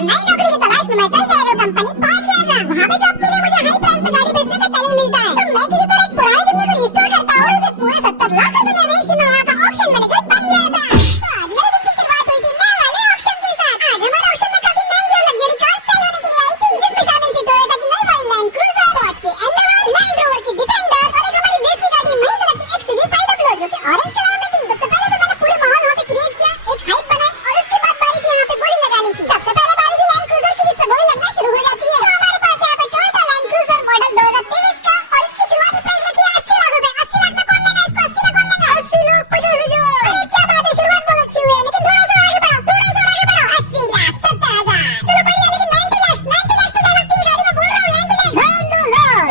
और नई नौकरी की तलाश में मैं चल गया तो कंपनी पहुंच गया था। वहाँ पे जॉब के लिए मुझे हाई प्राइस पे गाड़ी बेचने का चैलेंज मिलता है। तो मैं किसी तरह एक पुरानी जिम्नी को रिस्टोर करता हूँ और उसे पूरे 70 लाख रुपए में बेच के मैं वहाँ का ऑक्शन मैनेजर बन गया था। तो आज मेरे दिन की शुरुआत हुई थी नए वाले ऑक्शन के साथ। आज हमारे ऑक्शन में काफी महंगी और लग्जरी कार सेल होने के लिए आई थी, जिसमें शामिल थी टोयोटा की नई वाली लैंड क्रूजर, फोर्ड की एंडेवर, लैंड रोवर की डिफेंडर और एक हमारी देसी गाड़ी महिंद्रा की XUV500 जो कि ऑरेंज कलर में थी। सबसे पहले तो मैंने पूरे माहौल वहाँ पे क्रिएट किया, एक हाइप बनाई और उसके बाद बारी थी यहाँ पे बोली लगाने की। सबसे पहले बारी थी लैंड क्रूजर की, जिस पे बोली लगना शुरू हो जाती है। तो हमारे पास यहाँ पे टोयोटा लैंड क्रूजर मॉडल 2023 का और इसकी शुरुआती प्राइस रखी है 80 लाख रुपए। 80 लाख में कौन लेगा इसको? 80 में कौन लेगा? 80 लाख 50 हजार। अरे क्या बात है, शुरुआत बहुत अच्छी हुई है, लेकिन थोड़ा सा आगे बढ़ाओ, थोड़ा सा आगे बढ़ाओ। 80 लाख 70 हजार, चलो बढ़िया। लेकिन 90 लाख तो क्या लगती है गाड़ी में? बोल रहा हूँ 90 लाख।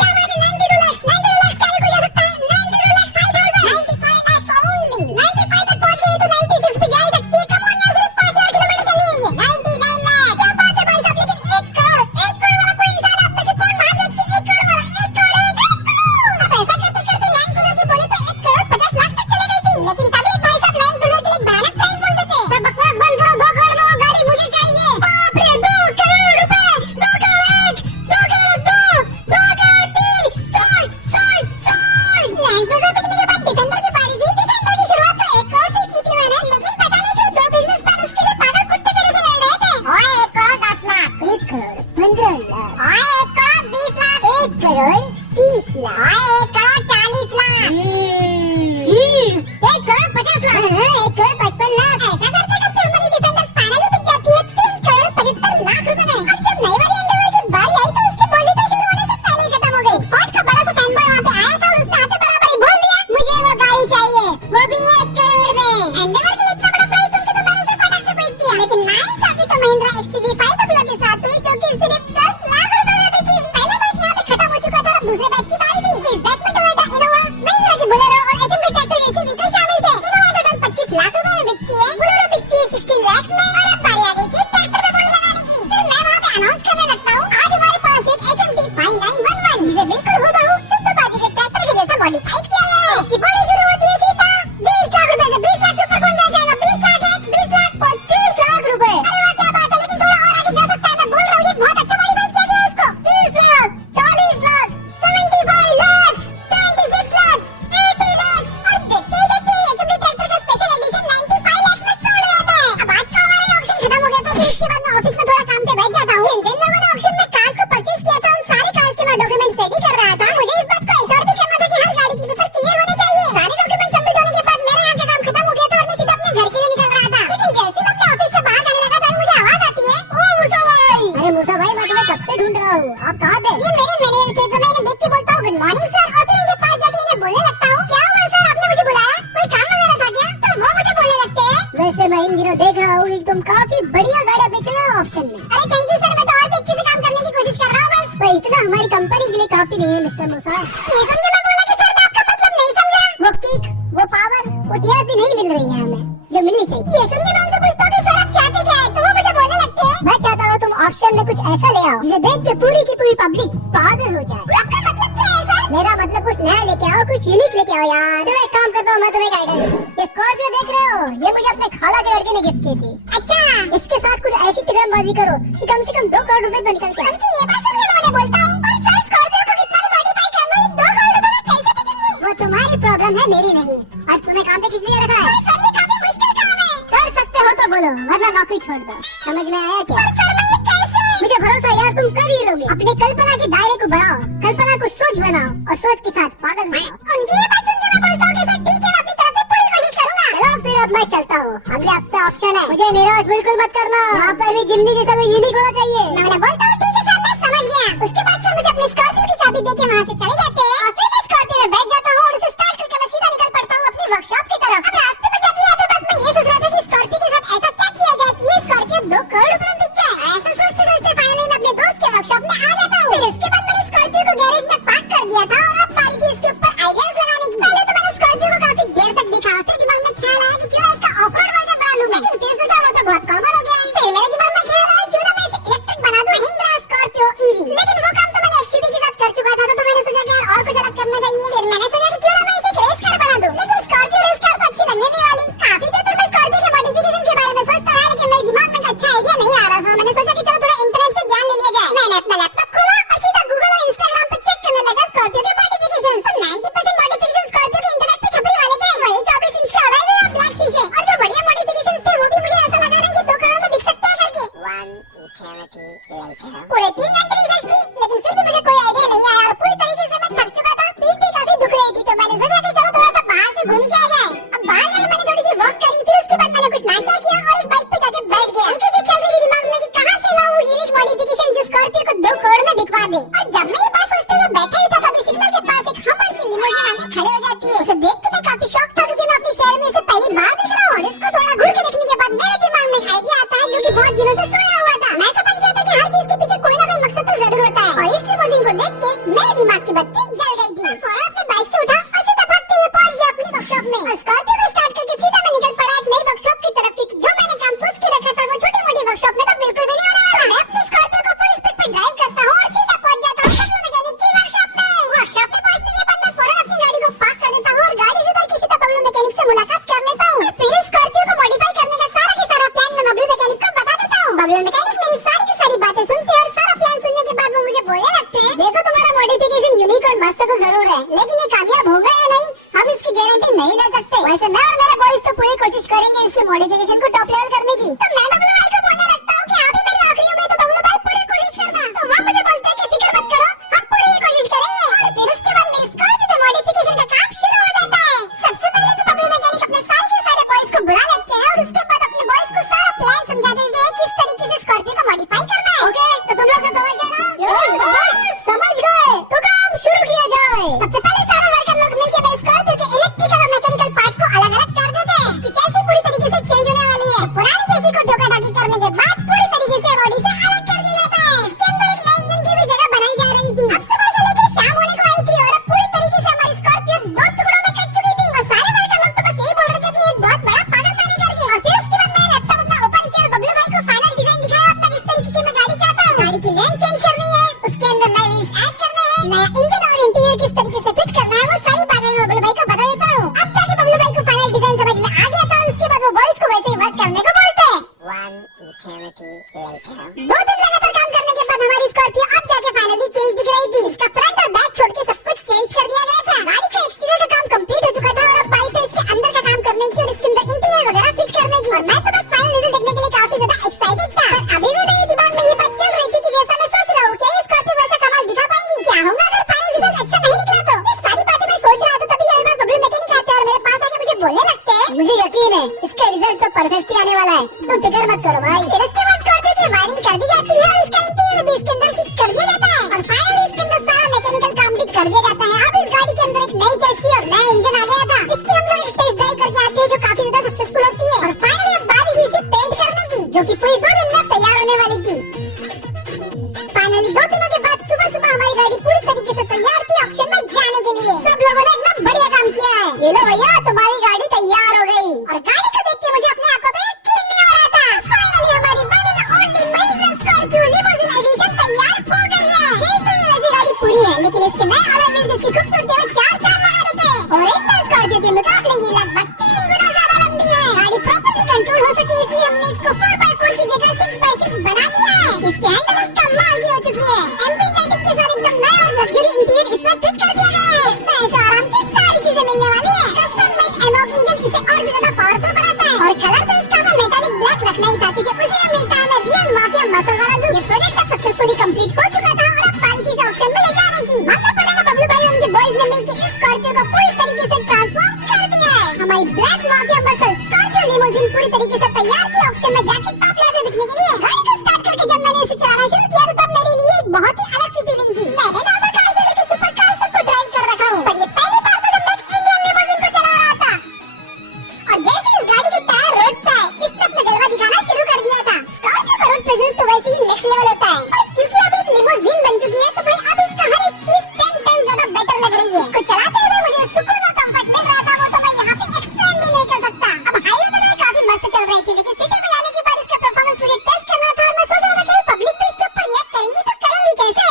92 लाख, क्या बात है? 92 लाख, 92 लाख का कोई जा सकता है? 92 लाख 5,000, 95 लाख ओनली। 95 तक पहुंच गई तो 96 पे जा ही सकती है। कम ऑन यार, सिर्फ 5,000 किलोमीटर चली है ये। 99 लाख, क्या बात है भाई साहब। लेकिन 1 करोड़, 1 करोड़ वाला कोई इंसान आप में से कौन बाहर व्यक्ति 1 करोड़ वाला? 1 करोड़, 1 करोड़। अब ऐसा करते करते लैंड क्रूजर की बोले तो 1 करोड़ 50 लाख तक चली गई थी। लेकिन तभी भाई साहब लैंड क्रूजर के लिए भयानक प्राइस बोलते थे। सब बकवास बंद करो, 2 करोड़ में वो गाड़ी मुझे चाहिए। बाप रे, 2 करोड़ रुपए, 2 crore 1, 2 crore 2, 2 crore 3, sold sold sold. Land cruiser बिकने के बाद डिफेंडर की बारी थी। डिफेंडर की शुरुआत तो 1 करोड़ से की थी मैंने, लेकिन पता नहीं क्यों 2 बिजनेसमैन उसके लिए पागल कुत्ते की तरह लड़ रहे थे। ओए 1 करोड़ 10 लाख, 1 करोड़ 15 लाख, ओए 1 करोड़ 20 लाख, 1 करोड़ 30 लाख, ओए 1 करोड़ 40 लाख, 1 करोड़ 50 लाख, 1 करोड़ 55 लाख। ऐसा करते करते हमारी डिफेंडर फाइनली बिक जाती है 3 करोड़ 75 लाख रुपए में। अब जब नई वाली एंडेवर की बारी आई तो उसकी बोली तो शुरू होने से पहले ही खत्म हो गई। फोर्ड का बड़ा सा फैन बॉय वहाँ पे आया था और उसने आते बराबर ही बोल दिया, मुझे वो गाड़ी चाहिए, वो भी 1 करोड़ में। एंडेवर के लिए इतना बड़ा प्राइस सुन के तो मैंने उसे फटाक से बेच दिया। लेकिन नाइंसाफी तो महिंद्रा XUV500 के साथ हुई, जो कि सिर्फ 10 लाख रुपए में बिकी। पहला बैच यहाँ पे खत्म हो चुका था, अब दूसरे बैच की बारी थी। इस बैच में टोयोटा इनोवा, महिंद्रा की बोलेरो और HMB ट्रैक्टर जैसे व्हीकल शामिल थे। इनोवा टोटल 25 लाख रुपए में बिकती है, बोलेरो बिकती है 16 लाख में। और अब बारी आ गई थी ट्रैक्टर पे बोली लगाने की। फिर मैं वहाँ पे अनाउंस करने लगता हूँ, आज हमारे पास एक HMD 5911 जिसे बिल्कुल हूबहू सिद्धू के ट्रैक्टर के जैसा मॉडिफाइड किया गया है। इसकी बोली शुरू होती है सीधा 20 लाख रुपए से। 20 लाख के ऊपर कौन रह जाएगा? 20 लाख है, 20 लाख 25 लाख रुपए। अरे वाह, क्या बात है। लेकिन थोड़ा और आगे जा सकता है, मैं बोल रहा हूँ, ये बहुत अच्छा मॉडिफाइड किया गया है इसको। 30 लाख, 40 लाख, 75 लाख, 76 लाख, 80 लाख। और देखते ही देखते HMD ट्रैक्टर का स्पेशल एडिशन 95 लाख में सोल्ड हो जाता है। अब आज का हमारा ऑक्शन खत्म हो गया था, फिर इसके बाद मैं ऑफिस में थोड़ा काम पे बैठ जाता हूँ। जिन लोगों ने ऑक्शन में कार्स को परचेज किया था, उन सारे कार्स के मैं डॉक्यूमेंट रेडी कर रहा था। मुझे इस बात को एश्योर भी करना था कि हर गाड़ी की पेपर क्लियर होने चाहिए। सारे डॉक्यूमेंट सबमिट होने के बाद मेरा यहाँ का काम खत्म हो गया था और मैं सीधा अपने घर के लिए निकल रहा था। लेकिन जैसे मैं अपने ऑफिस से बाहर जाने लगा था, मुझे आवाज आती है, ओ मूसा भाई। अरे मूसा भाई, मैं तुम्हें कब से ढूंढ रहा हूँ, आप कहाँ थे? ये मेरे मैनेजर थे, तो मैं इन्हें देख के बोलता हूँ गुड मॉर्निंग सर, और फिर इनके पास जाके इन्हें बोलने लगता हूँ, क्या हुआ सर, आपने मुझे बुलाया? कोई काम वगैरह था क्या? तो वो मुझे बोलने लगते हैं, वैसे मैं इन दिनों देख रहा हूँ कि तुम काफी बढ़िया गाड़ी बेच रहे हो ऑप्शन में। अरे थैंक यू सर, मैं तो और भी अच्छे से काम करने की कोशिश कर रहा हूँ बस। तो इतना हमारी कंपनी के लिए काफी नहीं है मिस्टर मूसा। ये सुन के मैं बोला कि सर मैं आपका मतलब नहीं समझा। वो किक, वो पावर, वो टीआरपी नहीं मिल रही है हमें, जो मिलनी चाहिए। ये सुन के मैं उनसे पूछता हूँ कि सर आप चाहते क्या है? तो वो मुझे बोलने लगते हैं, मैं चाहता हूँ तुम ऑप्शन में कुछ ऐसा ले आओ जिसे देख के पूरी की पूरी पब्लिक पागल हो जाए। आपका मतलब क्या है सर? मेरा मतलब कुछ नया लेके आओ, कुछ यूनिक लेके आओ यार। चलो एक काम करता हूँ, मैं तुम्हें गाइडेंस। ये स्कॉर्पियो देख रहे हो, ये मुझे अपने खाला के लड़के ने गिफ्ट की थी। अच्छा, इसके साथ कुछ ऐसी तिगड़मबाजी करो कि कम से कम 2 करोड़ रुपए तो निकल के आए। ये बात सुन के मैं बोलता हूँ, पर सर स्कॉर्पियो को कितना भी मॉडिफाई कर लो, ये 2 करोड़ रुपए में कैसे बिकेंगी? वो तुम्हारी प्रॉब्लम है, मेरी नहीं। अब तुम्हें काम पे किस लिए रखा है? सर ये काफी मुश्किल काम है। कर सकते हो तो बोलो, वरना नौकरी छोड़ दो। समझ में आया क्या? पर सर मैं ये कैसे? मुझे भरोसा यार, तुम कर ही लोगे। अपने कल्पना के दायरे को बढ़ाओ, कल्पना को सोच बनाओ और सोच के साथ पागल बनाओ। उनकी ये बात सुन के मैं बोलता हूँ कि सर ठीक है, मैं अपनी तरफ से पूरी कोशिश करूंगा। चलो फिर अब मैं चलता हूँ, अगले हफ्ते ऑप्शन है, मुझे निराश बिल्कुल मत करना। वहाँ पर भी जिम्नी जैसा कोई यूनिक होना चाहिए। मैं बोलता हूँ ठीक है सर, मैं समझ गया। उसके बाद सर मुझे अपने स्कॉर्पियो की चाबी देके वहाँ से चले जाते हैं और फिर मैं स्कॉर्पियो में बैठ जाता हूँ और उसे स्टार्ट करके मैं सीधा निकल पड़ता हूँ अपनी वर्कशॉप की तरफ। अब रास्ते में जाते जाते बस मैं ये सोच रहा था कि स्कॉर्पियो के साथ ऐसा क्या किया जाए कि ये स्कॉर्पियो 2 करोड़ रुपए में बिक जाए। ऐसा सोचते सोचते फाइनली मैं अपने दोस्त के वर्कशॉप में आ जाता हूँ। फिर इसके बाद मैंने स्कॉर्पियो को गैरेज में पार्क कर दिया था और अब बारी थी इसके ऊपर आइडियाज लगाने की। पहले तो मैंने स्कॉर्पियो को काफी देर तक देखा, फिर दिमाग में ख्याल आया कि क्यों ना इसका ऑफ रोड वर्जन बना लूं, लेकिन फिर सोचा वो तो बहुत कॉमन हो गया है। फिर मेरे दिमाग में ख्याल आया क्यों ना मैं इसे इलेक्ट्रिक बना दूं, महिंद्रा स्कॉर्पियो ईवी। लेकिन वो काम तो मैंने XUV के साथ कर चुका था, तो मैंने सोचा कि यार और कि बहुत दिनों से सोया हुआ था। मैं समझ गया था कि हर चीज के पीछे कोई ना कोई मकसद तो जरूर होता है, और इस लिमोजिन को देख के मेरे दिमाग की बत्ती जल गई थी। मैं फौरन अपनी बाइक से उठा और सीधा भागते हुए पहुंच गया अपनी वर्कशॉप में। और स्कॉर्पियो को स्टार्ट करके सीधा मैं निकल पड़ा एक नई वर्कशॉप की तरफ, क्योंकि जो मैंने काम सोच के रखा था वो छोटी मोटी वर्कशॉप में तो बिल्कुल भी नहीं होने वाला। मैं अपनी स्कॉर्पियो को फुल स्पीड पर ड्राइव करता हूँ और सीधा पहुंच जाता हूँ बबलू मैकेनिक की वर्कशॉप में। वर्कशॉप में पहुंचने के बाद मैं फौरन अपनी गाड़ी को पार्क कर देता हूँ और गाड़ी से उतर के सीधा बबलू मैकेनिक से मुलाकात कर लेता हूँ। फिर स्कॉर्पियो को मॉडिफाई करने का सारा के सारा प्लान मैं बबलू मैकेनिक को बता देता हूँ। बबलू मैकेनिक मेरी सारी की सारी बातें सुनते हैं और सारा प्लान सुनने के बाद वो मुझे बोलने लगते हैं, देखो तुम्हारा मॉडिफिकेशन यूनिक और मस्त तो जरूर है, लेकिन ये कामयाब होगा या नहीं हम इसकी गारंटी नहीं ले सकते। वैसे मैं और मेरे बॉयज तो पूरी कोशिश करेंगे इसके मॉडिफिकेशन को टॉप लेवल करने की। तो मैं बबलू भाई को बोलने लगता हूँ कि आप ही मेरी आखिरी उम्मीद है बबलू भाई, पूरी कोशिश करना। तो वो मुझे बोलते हैं कि फिक्र मत करो, हम पूरी कोशिश करेंगे। और फिर उसके बाद मेरी स्कॉर्पियो में मॉडिफिकेशन का काम शुरू हो जाता है। सबसे पहले तो बबलू मैकेनिक अपने सारे के सारे बॉयज को बुला लेते हैं और उसके बाद अपने बॉयज को सारा प्लान समझा देते हैं किस तरीके से स्कॉर्पियो को मॉडिफाई करना है। ओके, तो तुम लोग समझ गए ना? समझ गए, तो काम शुरू किया जाए। सबसे पहले सारे वर्कर लोग मिलकर मेरे स्कॉर्पियो के इलेक्ट्रिकल और मैकेनिकल पार्ट्स को अलग-अलग कर देते हैं। इसकी चेसी पूरी तरीके से चेंज होने वाली है। पुरानी चेसी को ठोका-ठाकी करने के बाद पूरी तरीके से बॉडी से अलग कर दिया जाता है। इसके अंदर एक नए इंजन की भी जगह बनाई जा रही थी। अब सुबह से लेकर शाम होने को आई थी और अब पूरी तरीके से हमारी स्कॉर्पियो दो टुकड़ों में कट चुकी थी। और सारे वर्कर लोग तो बस यही बोल रहे थे कि एक बहुत बड़ा पागलखाना करके। और फिर उसके बाद मैंने लैपटॉप अपना ओपन किया और बबलू भाई को फाइनल डिजाइन दिखाया अपना किस तरीके की मैं गाड़ी चाहता हूँ। गाड़ी की लेंथ चेंज करनी है, उसके अंदर नए व्हील्स ऐड करने हैं, नया इंजन और इंटीरियर किस तरीके से फिट करना है, वो सारी बातें मैं बबलू भाई को बता देता हूँ। अब जाके बबलू भाई को फाइनल डिजाइन समझ में आ गया था और उसके बाद वो बॉयज को वैसे ही वर्क करने को बोलते हैं। 1 eternity later. 2 दिन लगातार काम करने के बाद हमारी स्कॉर्पियो अब जाके फाइनली चेंज दिख रही थी। इसका फ्रंट और बैक छोड़ के सब कुछ चेंज कर दिया गया था। गाड़ी का एक्सटीरियर का काम कंप्लीट हो चुका था और अब बारी था इसके अंदर का काम करने की और इसके अंदर इंटीरियर वगैरह फिट करने की। और मैं तो बस फाइनल रिजल्ट देखने के लिए काफी ज्यादा एक्साइटेड था। पर अभी भी मेरे दिमाग में ये बात चल रही थी कि जैसा मैं सोच रहा हूँ क्या ये स्कॉर्पियो वैसा कमाल दिखा पाएंगी, क्या होगा अगर फाइनल रिजल्ट अच्छा नहीं निकला तो। ये सारी बातें मैं सोच रहा था तभी यार बस बबलू मैकेनिक आते हैं और मेरे पास आके मुझे बोलने लगते हैं, मुझे यकीन है इसका रिजल्ट तो परफेक्ट ही आने वाला है, तुम फिक्र मत करो भाई। फिर इसके बाद स्कॉर्पियो की वायरिंग कर दी जाती है और इसका इंटीरियर भी इसके अंदर फिक्स कर दिया जाता है और फाइनली इसके अंदर सारा मैकेनिकल काम भी कर दिया जाता है। अब इस गाड़ी के अंदर एक नई चेसी और नया इंजन आ गया था। इसकी हम लोग एक टेस्ट ड्राइव करके आते हैं जो काफी ज्यादा सक्सेसफुल होती है। और फाइनली अब बारी थी इसे पेंट करने की, जो कि पूरी 2 दिन में तैयार होने वाली थी। फाइनली 2 दिनों के बाद सुबह सुबह हमारी गाड़ी पूरी तरीके से तैयार थी ऑक्शन में जाने के लिए। सब लोगों ने एकदम बढ़िया काम किया है। ये लो भैया तुम्हारी गाड़ी तैयार हो गई। और गाड़ी को देख के मुझे अपने आंखों में यकीन नहीं हो रहा था। फाइनली हमारी one and only Mahindra Scorpio limousine edition तैयार हो गई है। शेष तो ये वैसी गाड़ी पूरी है, लेकिन इसके नए अलॉय व्हील्स इसकी खूबसूरती में 4 चांद लगा देते हैं। और इस स्कॉर्पियो के मुकाबले ये लगभग 3 गुना ज्यादा लंबी है। गाड़ी प्रॉपर्ली कंट्रोल हो सके इसलिए हमने इसको 4x4 की जगह 6x6 बना दिया है। इसके हैंडल कमाल की हो चुकी है। एमपी लाइटिंग के साथ एकदम नया और लग्जरी इंटीरियर इसमें फिट कर दिया गया है। इसमें ऐशो आराम की सारी चीजें मिलने वाली है। कस्टम मेड एमोक इंजन इसे और भी ज्यादा पावरफुल बनाता है। और कलर तो इसका हमें मेटालिक ब्लैक रखना ही था क्योंकि उसी में मिलता है हमें रियल माफिया मसल वाला लुक। ये प्रोजेक्ट अब सक्सेसफुली कंप्लीट हो चुका था और अब बारी थी इसे ऑक्शन में ले जाने की। मानना पड़ेगा बबलू भाई और उनके बॉयज ने मिलकर इस स्कॉर्पियो को पूरी तरीके से ट्रांसफॉर्म कर दिया है। हमारी black mafia muscle Scorpio limousine पूरी तरीके से तैयार थी ऑक्शन में जाके टॉप लेवल पे बिकने के लिए। गाड़ी को स्टार्ट करके जब मैंने इसे चलाना शुरू किया तो तब मेरे लिए एक बहुत ही अलग सी फीलिंग थी। मैंने नॉर्मल कार से लेकर सुपर कार तक को ड्राइव कर रखा हूँ, पर ये पहली बार था जब मैं एक इंडियन लिमोजिन को चला रहा था। और जैसे इस गाड़ी के टायर रोड पे आए, इसने अपना जलवा दिखाना शुरू कर दिया था। स्कॉर्पियो का रोड प्रेजेंस तो वैसे ही नेक्स्ट लेवल होता है, और क्योंकि अब एक लिमोजिन बन चुकी है तो भाई अब इसका हर एक चीज 10 टाइम ज्यादा बेटर लग रही है। इसको चलाते हुए मुझे सुकून और कंफर्ट मिल रहा था, वो तो मैं यहाँ पे एक्सप्लेन भी नहीं कर सकता। अब हाईवे पे तो काफी मस्त चल रही थी, लेकिन सिटी में जाने के बाद इसका परफॉर्मेंस मुझे टेस्ट करना था और मैं सोच रहा था कि पब्लिक भी इसके ऊपर रिएक्ट करेंगी तो करेंगी कैसे।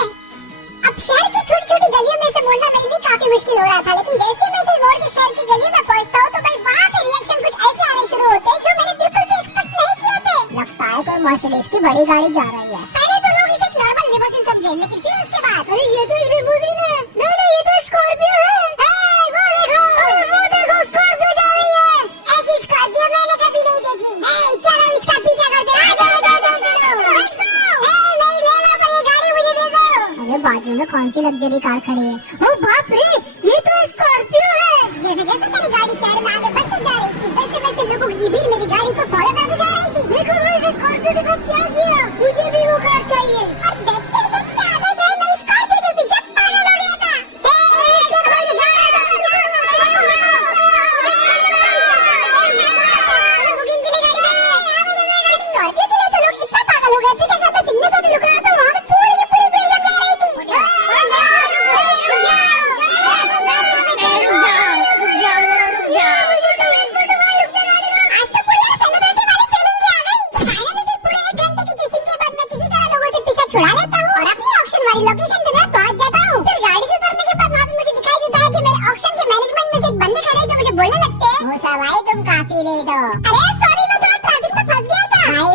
अब शहर की छोटी-छोटी गलियों में से मोड़ना मेरे लिए काफी मुश्किल हो रहा था, लेकिन जैसे मैं इस रोड के शहर की गलियों में पहुंचता हूँ तो भाई वहाँ पे रिएक्शन कुछ ऐसे आने शुरू होते हैं जो मैंने बिल्कुल भी एक्सपेक्ट नहीं किए थे। लगता है कोई मर्सिडीज की बड़ी गाड़ी जा रही है। पहले तो लोग इसे एक नॉर्मल लिमोजिन समझे, लेकिन फिर उसके बाद अरे ये तो एक लिमोजिन है, नहीं ये तो एक स्कॉर्पियो है। वो देखो स्कॉर्पियो जा रही है। ऐसी स्कॉर्पियो मैंने कभी नहीं देखी। चलो इसका पीछा करते हैं। जाओ नहीं लेना पर ये गाड़ी मुझे दे दो। अरे बाजू में कौन सी लग्जरी कार खड़ी है? ओ बाप रे ये तो स्कॉर्पियो है। जैसे जैसे मेरी गाड़ी शहर में आगे बढ़ती जा रही थी वैसे वैसे लोगों की भीड़ मेरी गाड़ी को फॉलो करती जा रही थी। देखो इस स्कॉर्पियो के साथ क्या किया, मुझे भी वो कार चाहिए। और देखते देखते आधा शहर में स्कॉर्पियो के पीछे पागल हो गया था। स्कॉर्पियो के लिए तो लोग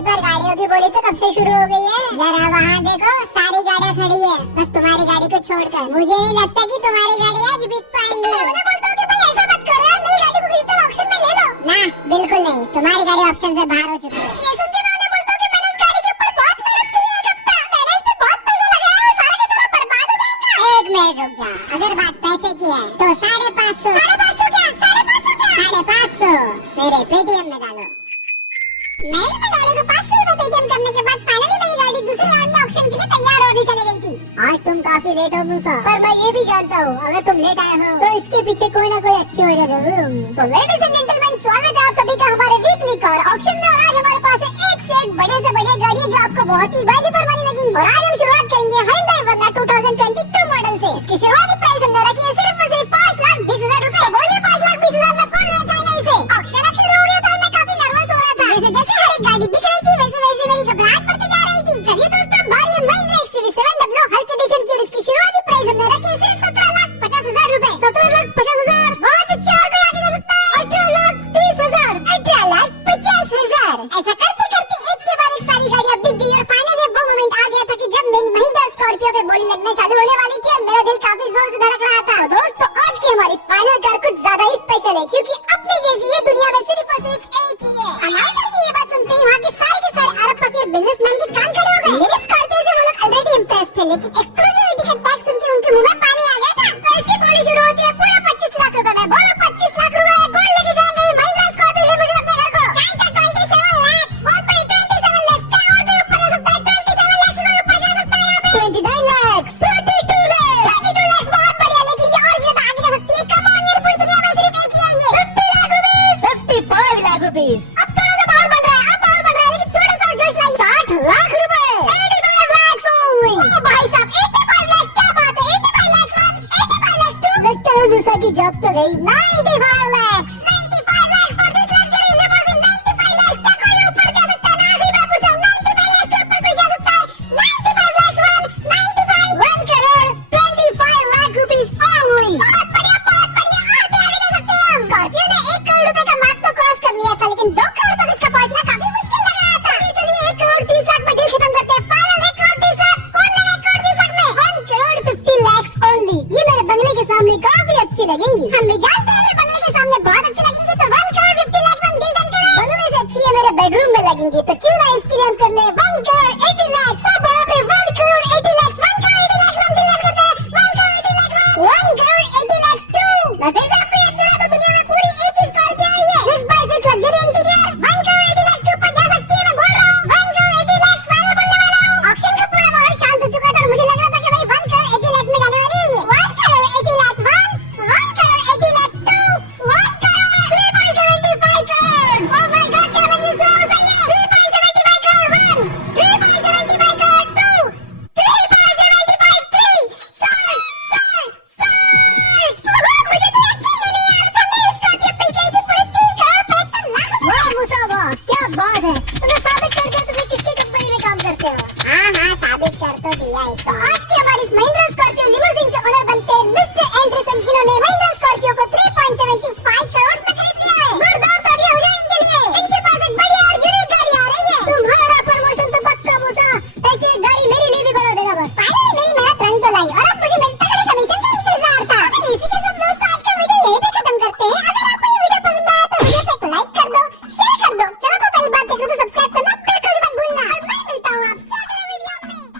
पर गाड़ियों की बोली तो कब से शुरू हो गई है। जरा वहाँ देखो, सारी गाड़ियाँ खड़ी है, बस तुम्हारी गाड़ी को छोड़कर। मुझे नहीं लगता कि तुम्हारी गाड़ी आज बिक पाएंगी। मैं बोलता हूँ कि भाई ऐसा मत करो यार, मेरी गाड़ी को खरीदकर ऑक्शन में ले लो। ना, बिल्कुल नहीं, तुम्हारी गाड़ी ऑप्शन से बाहर हो चुकी है। ये सुन के मैं उन्हें बोलता हूँ कि मैंने इस गाड़ी के ऊपर बहुत मेहनत की है, एक हफ्ता मैंने इस पे बहुत पैसा लगाया और सारा का सारा बर्बाद हो जाएगा। एक मिनट रुक जा, अगर बात पैसे की है तो 550 क्या 550 मेरे पेटीएम में डालो। मैं ही डाले तो 500 रुपए पेटीएम करने के बाद फाइनली मेरी गाड़ी दूसरे राउंड में ऑक्शन के लिए तैयार होने चली गई थी। आज तुम काफी लेट हो मूसा, पर मैं ये भी जानता हूँ अगर तुम लेट आए हो तो इसके पीछे कोई ना कोई अच्छी वजह जरूर होगी। तो लेडीज एंड जेंटलमैन, स्वागत है आप सभी का हमारे वीकली कार ऑक्शन में। और आज हमारे पास है एक से एक बड़े से बड़े गाड़ियाँ जो आपको बहुत ही वैल्यू फॉर मनी लगेंगी। और आज हम शुरुआत करेंगे Hyundai Verna 2022 मॉडल से। इसकी शुरुआती प्राइस हमने रखी है सिर्फ और सिर्फ 5,20,000 रूपए। बोलिए 5,20,000 में कौन लेना चाहेगा इसे? ऑक्शन अब शुरू हो गया था, मैं काफी नर्वस हो रहा था। जैसे जैसे हर एक गाड़ी बिक रही थी वैसे वैसे मेरी घबराहट बढ़ती जा रही थी। चलिए दोस्तों, बारी है Mahindra XUV700 हल्के एडिशन की। इसकी शुरुआती प्राइस हमने रखी है सिर्फ 17,50,000 रूपए। 17,50,000 बहुत अच्छा, और कोई आगे जा सकता है? 18,30,000 18,50,000। ऐसा करते करते एक के बाद एक सारी गाड़ियाँ बिक गई और फाइनली वो मोमेंट आ गया था कि जब मेरी Mahindra स्कॉर्पियो पे बोली लगना चालू होने वाली थी और मेरा दिल काफी जोर से धड़क रहा था। दोस्तों, आज की हमारी फाइनल कार कुछ ज्यादा ही स्पेशल है क्योंकि अपने जैसी ये दुनिया में सिर्फ और सिर्फ एक ही है। हमारे घर की ये बात सुनते ही वहाँ के सारे अरबपति बिजनेसमैन के कान खड़े हो गए। मेरे स्कॉर्पियो से वो लोग ऑलरेडी इम्प्रेस थे, लेकिन एक्सक्लूसिविटी का टैग सुन के उनके मुंह में पानी आ गया था। तो इसकी बोली शुरू होती है पूरा 25 लाख रुपए में। बोलो 25 लाख रुपए कौन लेके जाएंगे महिंद्रा स्कॉर्पियो लिमोजिन अपने घर को? 27 लाख, बहुत बड़ी 27 लाख का। और भी ऊपर जा सकता है, 27 लाख से ऊपर जा सकता है। यहाँ पे 29 लाख, 32 लाख, 32 लाख बहुत बढ़िया, लेकिन ये और ज्यादा आगे जा सकती है। कम ऑन यार, पूरी दुनिया में सिर्फ एक ही है ये। 50 लाख रुपए, 55 लाख रुपए। अब थोड़ा सा माहौल बन रहा है, अब माहौल बन रहा है, लेकिन थोड़ा सा जोश लाइए। 60 लाख रुपए, 85 लाख ओनली। ओ भाई साहब, 85 लाख, क्या बात है? 85 लाख 85 लाख टू। लगता है मूसा की जॉब तो गई। 95 lakh, 95 lakh for this luxury limousine. 95 lakh, क्या कोई ऊपर जा सकता है? ना, अभी मैं पूछा 95 लाख के ऊपर कोई जा सकता है? 95 लाख 1 करोड़ 25 लाख रुपीस ओनली। बहुत बढ़िया, बहुत बढ़िया। और भी आगे जा सकते हैं हम। स्कॉर्पियो ने 1 करोड़ रुपए का मार्क तो क्रॉस कर लिया था, लेकिन 2 करोड़ तक इसका पहुंचना काफी मुश्किल लग रहा था। चलिए 1 करोड़ 30 लाख में डील खत्म करते हैं। फाइनल 1 करोड़ 30 लाख। कौन लेगा 1 करोड़ 30 लाख में? 1 करोड़ 50 लाख ओनली। ये मेरे बंगले के सामने काफी अच्छी लगेंगी। हम भी जानते हैं ये बंगले के सामने बहुत अच्छी लगेंगी, तो 1 करोड़ 50 लाख में हम डील डन करें। दोनों में से अच्छी है मेरे बेडरूम में लगेंगी, तो क्यों ना इसके लिए हम कर ले 1 करोड़ 80 लाख। सब यहाँ पे 1 करोड़ 80 लाख, 1 करोड़ 80 लाख हम डील डन करते हैं। 1 करोड़ 80 लाख, 1 करोड़ 80 लाख टू। मैं फिर से आपको याद दिला दूं, दुनिया में पूरी एक ही स्कॉर्पियो आई है। 6x6 luxury interior 1 crore 80 lakh के ऊपर जा सकती है। मैं बोल रहा हूँ 1 करोड़ 80 लाख फाइनल बोलने वाला हूँ। ऑक्शन का पूरा माहौल शांत हो चुका था और मुझे लग रहा था कि भाई 1 करोड़ 80 लाख में जाने वाली है ये। 1 crore 80 lakh 1 crore 80 lakh 2, 1 crore 3.75 crore. Oh my God, क्या मैंने सुना? सही है, 3.75 करोड़ 1, 3.75 करोड़ 2, 3.75 3। सॉरी मुझे तो यकीन ही नहीं आ रहा था मेरी स्कॉर्पियो पे गई थी पूरे 3 करोड़ 75 लाख। वाह मूसा वाह, क्या बात है, तुमने साबित कर दिया तुम किसकी कंपनी में काम करते हो। हाँ, साबित कर तो दिया इसको।